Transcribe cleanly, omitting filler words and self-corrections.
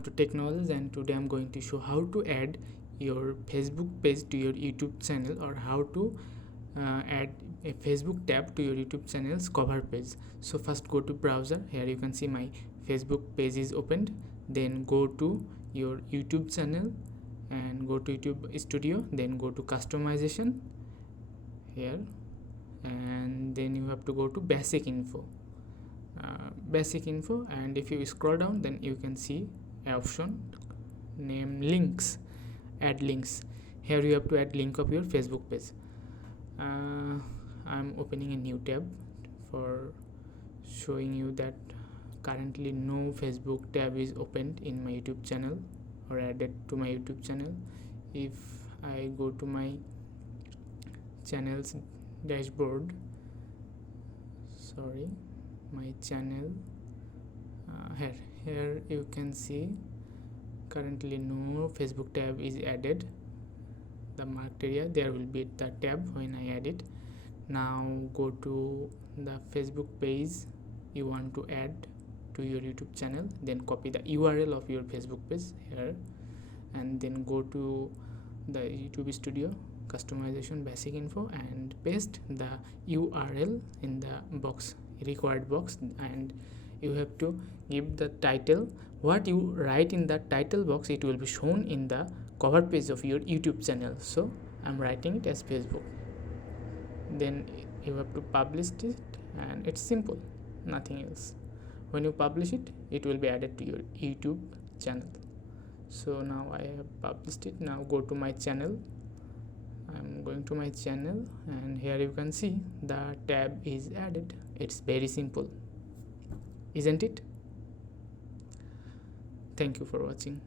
Welcome to Technology, and today I'm going to show how to add your Facebook page to your YouTube channel, or how to add a Facebook tab to your YouTube channel's cover page. So first go to browser. Here you can see my Facebook page is opened. Then go to your YouTube channel and go to YouTube Studio. Then go to customization here, and then you have to go to basic info. And if you scroll down, then you can see an option named links. Add links. Here you have to add link of your Facebook page. I'm opening a new tab for showing you that currently no Facebook tab is opened in my YouTube channel or added to my YouTube channel. If I go to my channel's dashboard, my channel, here you can see currently no Facebook tab is added. The marked area, there will be the tab when I add it. Now go to the Facebook page you want to add to your YouTube channel, then copy the URL of your Facebook page here, and then go to the YouTube Studio, customization, basic info, and paste the URL in the required box, and you have to give the title. What you write in the title box, it will be shown in the cover page of your YouTube channel. So I'm writing it as Facebook. Then you have to publish it, and it's simple, nothing else. When you publish it, it will be added to your YouTube channel. So now I have published it. Now go to my channel. I'm going to my channel, and here you can see the tab is added. It's very simple, isn't it? Thank you for watching.